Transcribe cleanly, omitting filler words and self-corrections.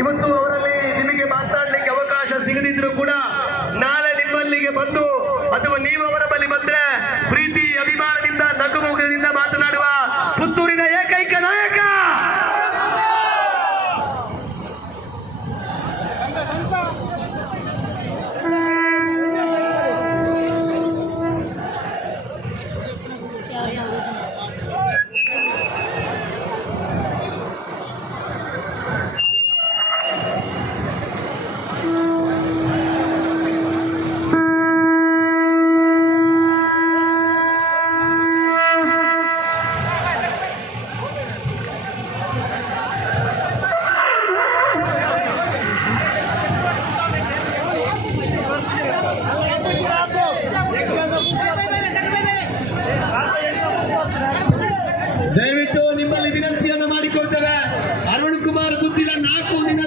ಇವತ್ತು ಅವರಲ್ಲಿ ನಿಮಗೆ ಮಾತಾಡ್ಲಿಕ್ಕೆ ಅವಕಾಶ ಸಿಗದಿದ್ರು ಕೂಡ ನಾಳೆ ನಿಮ್ಮಲ್ಲಿಗೆ ಬಂದು ಅಥವಾ ನೀವು ಅವರ ಬಳಿ ಬಂದ್ರೆ ಪ್ರೀತಿ ಅಭಿಮಾನದಿಂದ ನಗುಮುಖದಿಂದ ಮಾತನಾಡುವ ಪುತ್ತೂರಿನ ಏಕೈಕ ನಾಯಕ ದಯವಿಟ್ಟು ನಿಮ್ಮಲ್ಲಿ ವಿನಂತಿಯನ್ನು ಮಾಡಿಕೊಳ್ತೇವೆ. ಅರುಣ್ ಕುಮಾರ್ ಗುತ್ತಿಲ 4 ದಿನ